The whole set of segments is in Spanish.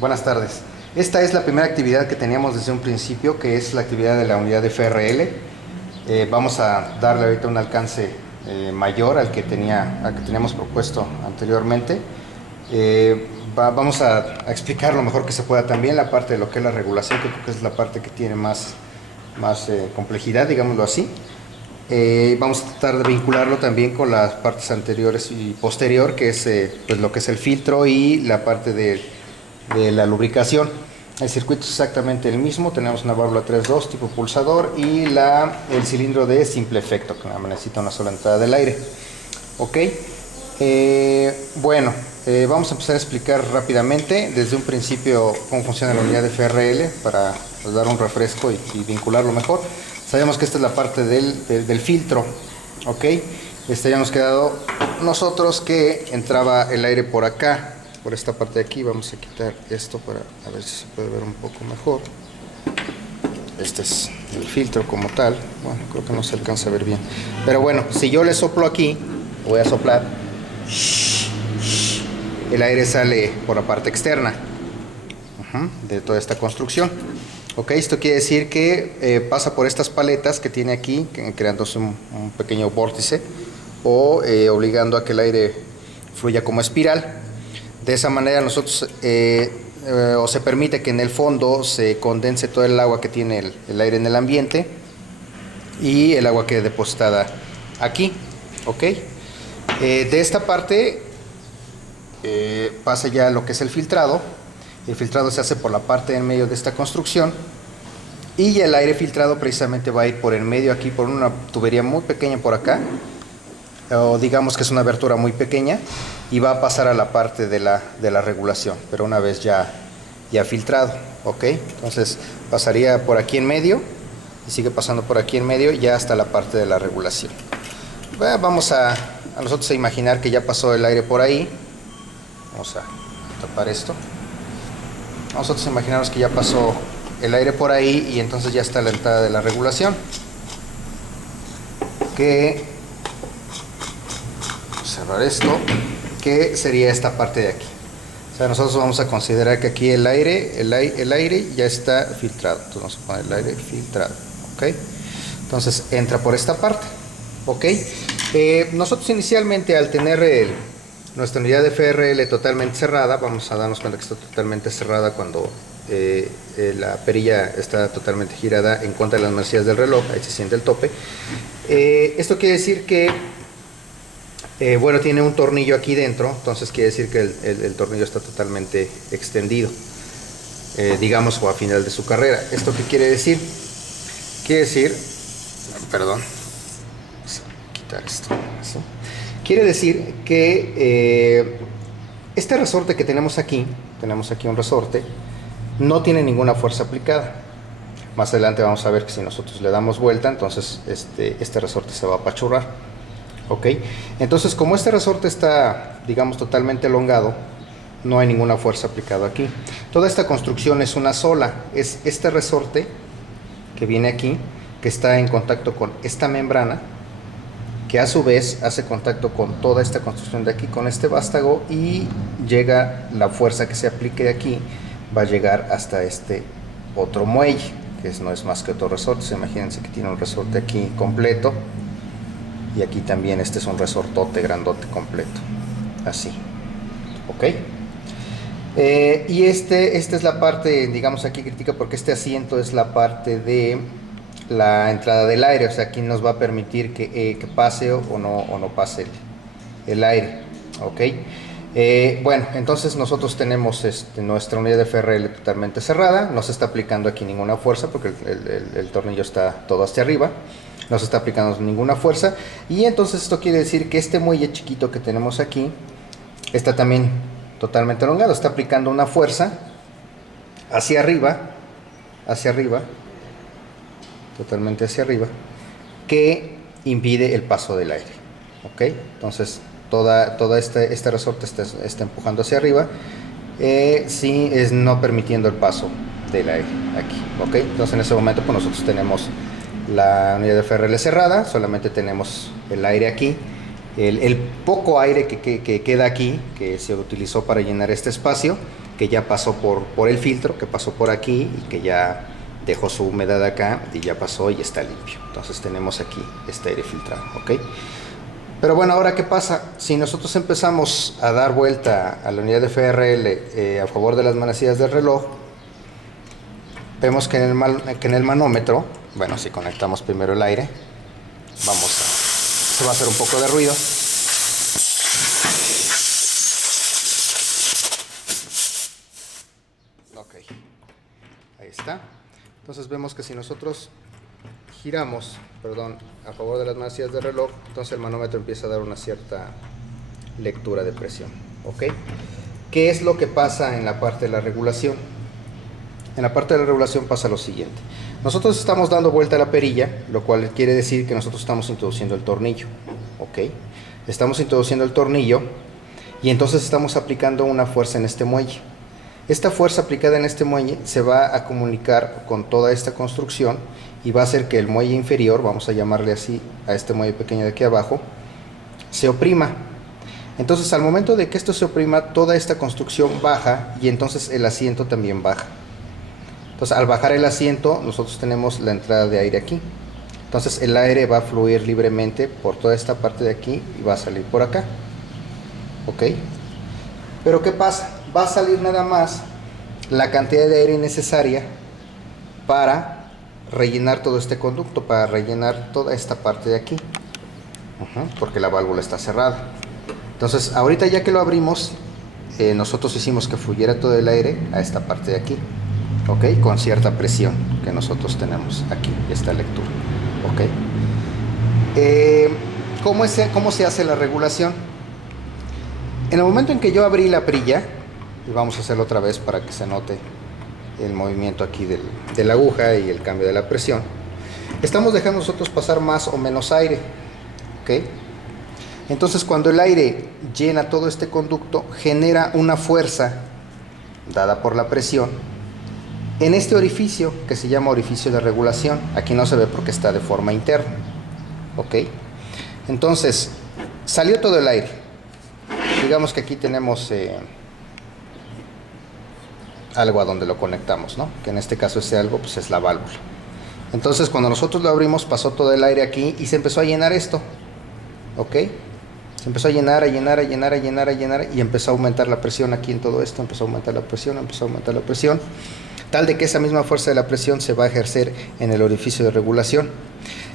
Buenas tardes. Esta es la primera actividad que teníamos desde un principio, que es la actividad de la unidad de FRL. Vamos a darle ahorita un alcance mayor al que teníamos propuesto anteriormente. Vamos a explicar lo mejor que se pueda también la parte de lo que es la regulación, que creo que es la parte que tiene más complejidad, digámoslo así. Vamos a tratar de vincularlo también con las partes anteriores y posterior, que es pues lo que es el filtro y la parte de la lubricación. El circuito es exactamente el mismo, tenemos una válvula 3.2 tipo pulsador y el cilindro de simple efecto, que necesita una sola entrada del aire. Ok, bueno, vamos a empezar a explicar rápidamente desde un principio cómo funciona la unidad de FRL para pues, dar un refresco y vincularlo mejor. Sabemos que esta es la parte del filtro, ok. Habíamos quedado nosotros que entraba el aire por acá, por esta parte de aquí. Vamos a quitar esto para a ver si se puede ver un poco mejor. Este es el filtro como tal. Bueno, creo que no se alcanza a ver bien, pero bueno, si yo le soplo aquí, voy a soplar, el aire sale por la parte externa de toda esta construcción. Ok, esto quiere decir que pasa por estas paletas que tiene aquí, creándose un pequeño vórtice o obligando a que el aire fluya como espiral. De esa manera nosotros o se permite que en el fondo se condense todo el agua que tiene el aire en el ambiente y el agua quede depositada aquí. Ok, de esta parte pasa ya lo que es el filtrado. El filtrado se hace por la parte en medio de esta construcción y el aire filtrado precisamente va a ir por el medio aquí, por una tubería muy pequeña por acá, o digamos que es una abertura muy pequeña, y va a pasar a la parte de la regulación, pero una vez ya filtrado. Ok, entonces pasaría por aquí en medio y sigue pasando por aquí en medio ya hasta la parte de la regulación. Bueno, vamos a nosotros a imaginar que ya pasó el aire por ahí. Vamos a tapar esto. Nosotros imaginamos que ya pasó el aire por ahí y entonces ya está la entrada de la regulación, que cerrar esto, que sería esta parte de aquí. O sea, nosotros vamos a considerar que aquí el aire ya está filtrado. Entonces vamos a poner el aire filtrado. Ok, entonces entra por esta parte. Ok, nosotros inicialmente al tener nuestra unidad de FRL totalmente cerrada, vamos a darnos cuenta que está totalmente cerrada cuando la perilla está totalmente girada en contra de las manecillas del reloj. Ahí se siente el tope. Esto quiere decir que bueno, tiene un tornillo aquí dentro, entonces quiere decir que el tornillo está totalmente extendido, digamos, o a final de su carrera. ¿Esto qué quiere decir? Quiere decir, perdón, vamos a quitar esto, ¿sí? Quiere decir que este resorte que tenemos aquí un resorte, no tiene ninguna fuerza aplicada. Más adelante vamos a ver que si nosotros le damos vuelta, entonces este resorte se va a apachurrar. Ok, entonces como este resorte está, digamos, totalmente elongado, no hay ninguna fuerza aplicada aquí. Toda esta construcción es una sola, es este resorte que viene aquí, que está en contacto con esta membrana, que a su vez hace contacto con toda esta construcción de aquí, con este vástago, y llega la fuerza que se aplique de aquí, va a llegar hasta este otro muelle, que no es más que otro resorte. Imagínense que tiene un resorte aquí completo, y aquí también este es un resortote grandote completo, así. Ok, y esta es la parte, digamos, aquí crítica, porque este asiento es la parte de la entrada del aire, o sea, aquí nos va a permitir que pase o no pase el aire. Ok, bueno, entonces nosotros tenemos nuestra unidad de FRL totalmente cerrada, no se está aplicando aquí ninguna fuerza porque el tornillo está todo hacia arriba, no se está aplicando ninguna fuerza, y entonces esto quiere decir que este muelle chiquito que tenemos aquí está también totalmente elongado, está aplicando una fuerza hacia arriba, totalmente hacia arriba, que impide el paso del aire. Ok, entonces todo este resorte está empujando hacia arriba, sí, es no permitiendo el paso del aire aquí. Ok, entonces en ese momento pues nosotros tenemos la unidad de FRL cerrada, solamente tenemos el aire aquí, el poco aire que queda aquí, que se utilizó para llenar este espacio, que ya pasó por el filtro, que pasó por aquí y que ya dejó su humedad acá y ya pasó y está limpio. Entonces tenemos aquí este aire filtrado, ¿ok? Pero bueno, ahora ¿qué pasa? Si nosotros empezamos a dar vuelta a la unidad de FRL a favor de las manecillas del reloj, vemos que en el manómetro, bueno, si conectamos primero el aire, se va a hacer un poco de ruido. Ok, ahí está. Entonces vemos que si nosotros giramos, a favor de las manecillas del reloj, entonces el manómetro empieza a dar una cierta lectura de presión, ¿ok? ¿Qué es lo que pasa en la parte de la regulación? En la parte de la regulación pasa lo siguiente. Nosotros estamos dando vuelta a la perilla, lo cual quiere decir que nosotros estamos introduciendo el tornillo, ¿ok? Estamos introduciendo el tornillo y entonces estamos aplicando una fuerza en este muelle. Esta fuerza aplicada en este muelle se va a comunicar con toda esta construcción y va a hacer que el muelle inferior, vamos a llamarle así a este muelle pequeño de aquí abajo, se oprima. Entonces al momento de que esto se oprima, toda esta construcción baja y entonces el asiento también baja. Entonces al bajar el asiento, nosotros tenemos la entrada de aire aquí. Entonces el aire va a fluir libremente por toda esta parte de aquí y va a salir por acá, ¿ok? Pero ¿qué pasa? Va a salir nada más la cantidad de aire necesaria para rellenar todo este conducto, para rellenar toda esta parte de aquí, porque la válvula está cerrada. Entonces ahorita ya que lo abrimos, nosotros hicimos que fluyera todo el aire a esta parte de aquí, ¿ok? Con cierta presión que nosotros tenemos aquí, esta lectura, ¿ok? ¿Cómo se hace la regulación? En el momento en que yo abrí la perilla, y vamos a hacerlo otra vez para que se note el movimiento aquí de la aguja y el cambio de la presión, estamos dejando nosotros pasar más o menos aire, ¿ok? Entonces cuando el aire llena todo este conducto, genera una fuerza dada por la presión en este orificio que se llama orificio de regulación. Aquí no se ve porque está de forma interna, ¿ok? Entonces salió todo el aire. Digamos que aquí tenemos algo a donde lo conectamos, ¿no? Que en este caso ese algo pues es la válvula. Entonces cuando nosotros lo abrimos, pasó todo el aire aquí y se empezó a llenar esto, ¿ok? Se empezó a llenar, y empezó a aumentar la presión aquí en todo esto, empezó a aumentar la presión, tal de que esa misma fuerza de la presión se va a ejercer en el orificio de regulación.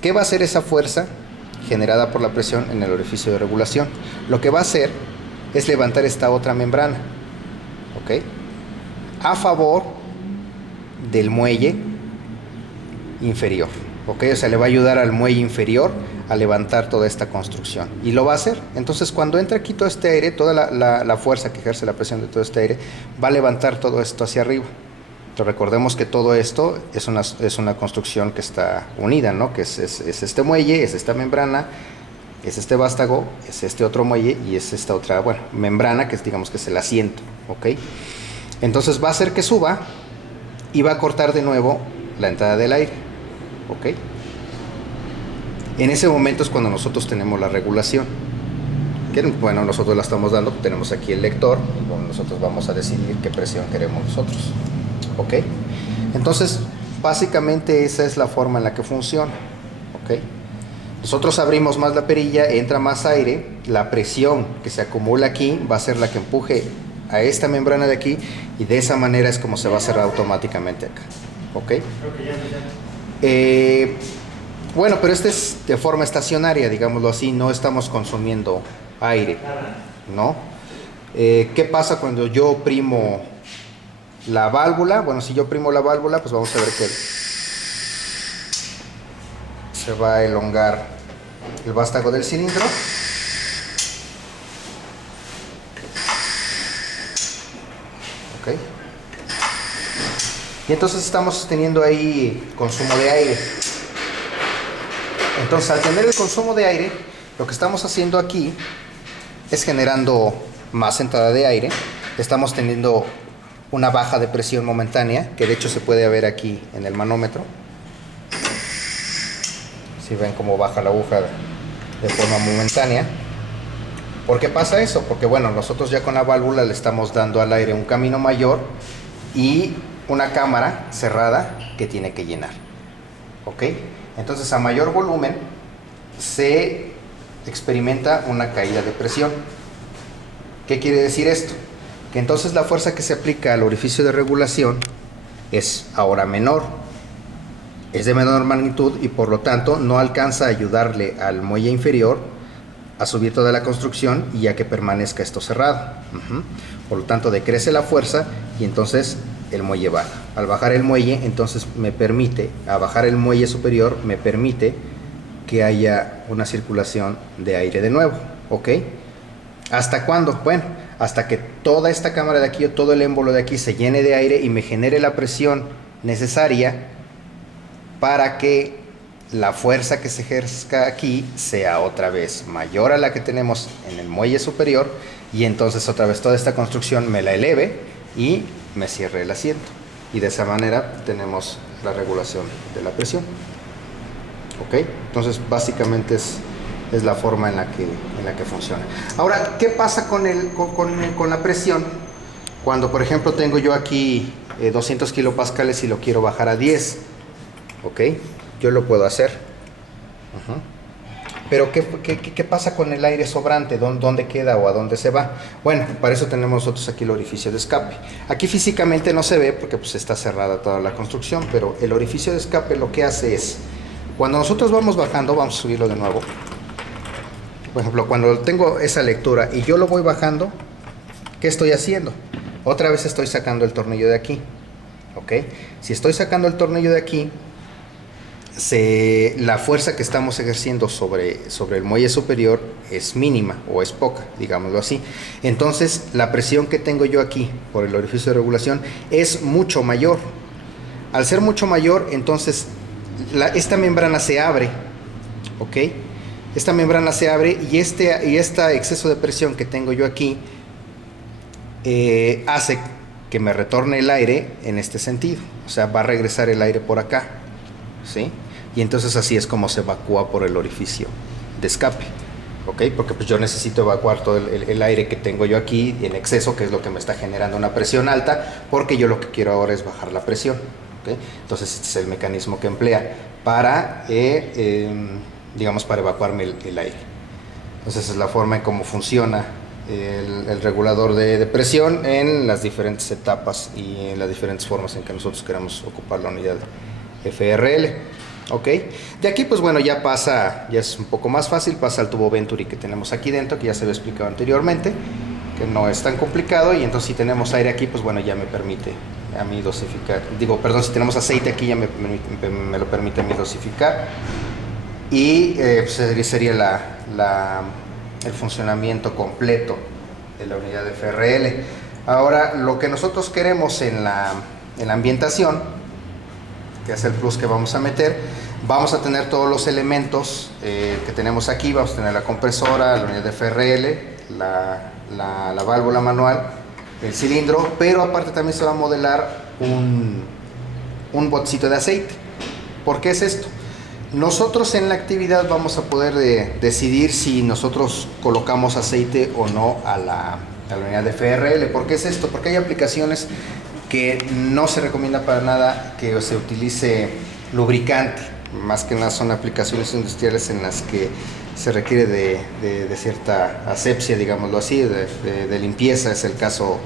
¿Qué va a hacer esa fuerza generada por la presión en el orificio de regulación? Lo que va a hacer es levantar esta otra membrana, ¿ok? A favor del muelle inferior, ¿ok? O sea, le va a ayudar al muelle inferior a levantar toda esta construcción y lo va a hacer. Entonces cuando entra aquí todo este aire, toda la fuerza que ejerce la presión de todo este aire va a levantar todo esto hacia arriba. Entonces recordemos que todo esto es una construcción que está unida, ¿no? Que es este muelle, es esta membrana, es este vástago, es este otro muelle y es esta otra, bueno, membrana que es, digamos que es el asiento, ¿ok? Entonces va a hacer que suba y va a cortar de nuevo la entrada del aire, ¿ok? En ese momento es cuando nosotros tenemos la regulación, que bueno, nosotros la estamos dando, tenemos aquí el lector y bueno, nosotros vamos a decidir qué presión queremos nosotros, ¿ok? Entonces básicamente esa es la forma en la que funciona, ¿ok? Nosotros abrimos más la perilla, entra más aire, la presión que se acumula aquí va a ser la que empuje a esta membrana de aquí y de esa manera es como se va a cerrar automáticamente acá, ¿ok? Bueno, pero este es de forma estacionaria, digámoslo así, no estamos consumiendo aire, ¿no? ¿Qué pasa cuando yo oprimo la válvula? Bueno, si yo oprimo la válvula, pues vamos a ver que se va a elongar el vástago del cilindro. Ok. Y entonces estamos teniendo ahí consumo de aire. Entonces al tener el consumo de aire, lo que estamos haciendo aquí es generando más entrada de aire. Estamos teniendo una baja de presión momentánea, que de hecho se puede ver aquí en el manómetro. Si ven cómo baja la aguja de forma momentánea, ¿Por qué pasa eso? Porque bueno, nosotros ya con la válvula le estamos dando al aire un camino mayor y una cámara cerrada que tiene que llenar. ¿Ok? Entonces a mayor volumen se experimenta una caída de presión. ¿Qué quiere decir esto? Que entonces la fuerza que se aplica al orificio de regulación es ahora menor, es de menor magnitud y por lo tanto no alcanza a ayudarle al muelle inferior a subir toda la construcción y a que permanezca esto cerrado. Por lo tanto decrece la fuerza y entonces el muelle baja. Al bajar el muelle, entonces a bajar el muelle superior me permite que haya una circulación de aire de nuevo. ¿Ok? ¿Hasta cuándo? Bueno, hasta que toda esta cámara de aquí o todo el émbolo de aquí se llene de aire y me genere la presión necesaria para que la fuerza que se ejerza aquí sea otra vez mayor a la que tenemos en el muelle superior y entonces otra vez toda esta construcción me la eleve y me cierre el asiento. Y de esa manera tenemos la regulación de la presión. ¿Ok? Entonces básicamente es la forma en la que funciona. Ahora, ¿qué pasa con la presión? Cuando, por ejemplo, tengo yo aquí 200 kilopascales y lo quiero bajar a 10. ¿Ok? Yo lo puedo hacer. Pero ¿qué pasa con el aire sobrante? ¿Dónde queda o a dónde se va? Bueno, para eso tenemos nosotros aquí el orificio de escape. Aquí físicamente no se ve porque pues está cerrada toda la construcción, pero el orificio de escape lo que hace es, cuando nosotros vamos bajando, vamos a subirlo de nuevo. Por ejemplo, cuando tengo esa lectura y yo lo voy bajando, ¿qué estoy haciendo? Otra vez estoy sacando el tornillo de aquí. ¿Ok? Si estoy sacando el tornillo de aquí, la fuerza que estamos ejerciendo sobre el muelle superior es mínima o es poca, digámoslo así. Entonces la presión que tengo yo aquí por el orificio de regulación es mucho mayor. Al ser mucho mayor, entonces esta membrana se abre. ¿Ok? Esta membrana se abre y este exceso de presión que tengo yo aquí hace que me retorne el aire en este sentido. O sea, va a regresar el aire por acá. ¿Sí? Y entonces así es como se evacúa por el orificio de escape. ¿Ok? Porque pues yo necesito evacuar todo el aire que tengo yo aquí en exceso, que es lo que me está generando una presión alta, porque yo lo que quiero ahora es bajar la presión. ¿Ok? Entonces este es el mecanismo que emplea para, digamos, para evacuarme el aire. Entonces esa es la forma en cómo funciona el regulador de presión en las diferentes etapas y en las diferentes formas en que nosotros queremos ocupar la unidad FRL. ¿Ok? De aquí pues bueno, ya es un poco más fácil, pasa al tubo Venturi que tenemos aquí dentro, que ya se había explicado anteriormente, que no es tan complicado, y entonces si tenemos aire aquí, pues bueno, ya me permite a mí dosificar, si tenemos aceite aquí ya me lo permite a mí dosificar, y pues sería el funcionamiento completo de la unidad de FRL. Ahora, lo que nosotros queremos en la ambientación, que es el plus que vamos a meter, vamos a tener todos los elementos que tenemos aquí. Vamos a tener la compresora, la unidad de FRL, la válvula manual, el cilindro, pero aparte también se va a modelar un botecito de aceite. ¿Por qué es esto? Nosotros en la actividad vamos a poder decidir si nosotros colocamos aceite o no a la unidad de FRL. ¿Por qué es esto? Porque hay aplicaciones que no se recomienda para nada que se utilice lubricante. Más que nada son aplicaciones industriales en las que se requiere de cierta asepsia, digámoslo así, de limpieza. Es el caso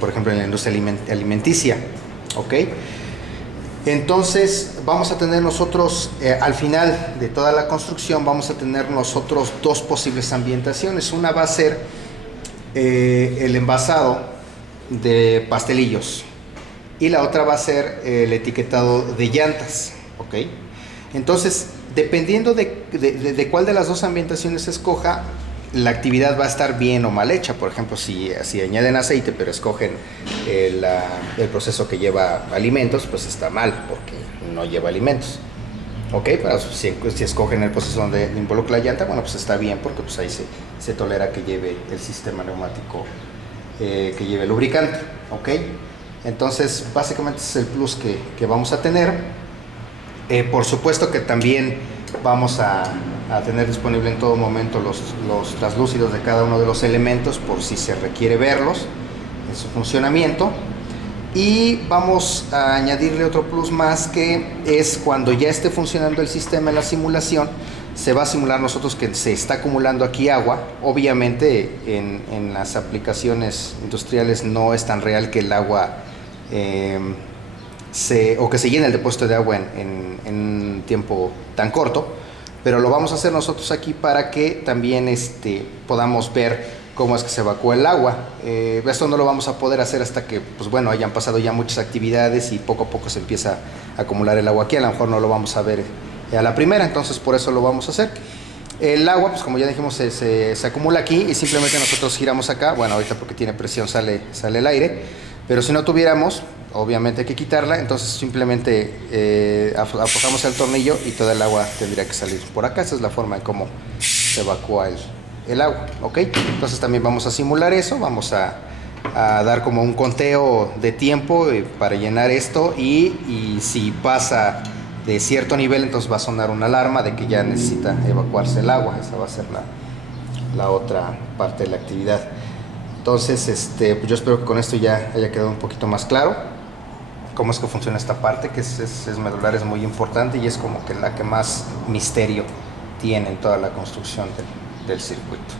por ejemplo, en la industria alimenticia. ¿Ok? Entonces vamos a tener nosotros, al final de toda la construcción, vamos a tener nosotros dos posibles ambientaciones. Una va a ser el envasado de pastelillos y la otra va a ser el etiquetado de llantas. ¿Ok? Entonces, dependiendo de cuál de las dos ambientaciones se escoja, la actividad va a estar bien o mal hecha. Por ejemplo, si añaden aceite pero escogen el proceso que lleva alimentos, pues está mal porque no lleva alimentos. ¿Ok? Pero si escogen el proceso donde involucra la llanta, bueno, pues está bien porque pues ahí se tolera que lleve el sistema neumático, que lleve lubricante. ¿Ok? Entonces básicamente ese es el plus que vamos a tener. Por supuesto que también vamos a a tener disponible en todo momento los translúcidos de cada uno de los elementos por si se requiere verlos en su funcionamiento. Y vamos a añadirle otro plus más, que es cuando ya esté funcionando el sistema en la simulación, se va a simular nosotros que se está acumulando aquí agua. Obviamente en las aplicaciones industriales no es tan real que el agua o que se llene el depósito de agua en un tiempo tan corto, pero lo vamos a hacer nosotros aquí para que también podamos ver cómo es que se evacúa el agua. Esto no lo vamos a poder hacer hasta que, pues bueno, hayan pasado ya muchas actividades y poco a poco se empieza a acumular el agua aquí. A lo mejor no lo vamos a ver a la primera, entonces por eso lo vamos a hacer. El agua, pues como ya dijimos, se acumula aquí y simplemente nosotros giramos acá. Bueno, ahorita porque tiene presión sale el aire, pero si no tuviéramos, obviamente hay que quitarla, entonces simplemente aflojamos el tornillo y toda el agua tendría que salir por acá. Esa es la forma de cómo se evacúa el agua, ¿ok? Entonces también vamos a simular eso, vamos a dar como un conteo de tiempo para llenar esto y si pasa de cierto nivel, entonces va a sonar una alarma de que ya necesita evacuarse el agua. Esa va a ser la otra parte de la actividad. Entonces, pues yo espero que con esto ya haya quedado un poquito más claro cómo es que funciona esta parte, que es medular, es muy importante y es como que la que más misterio tiene en toda la construcción del circuito.